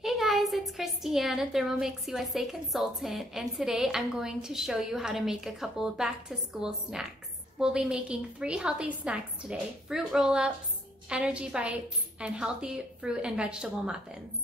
Hey guys, it's Christiane, a THERMOMIX USA consultant, and today I'm going to show you how to make a couple of back-to-school snacks. We'll be making 3 healthy snacks today: fruit roll-ups, energy bites, and healthy fruit and vegetable muffins.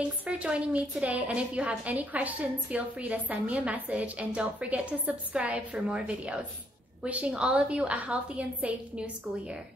Thanks for joining me today, and if you have any questions, feel free to send me a message, and don't forget to subscribe for more videos. Wishing all of you a healthy and safe new school year.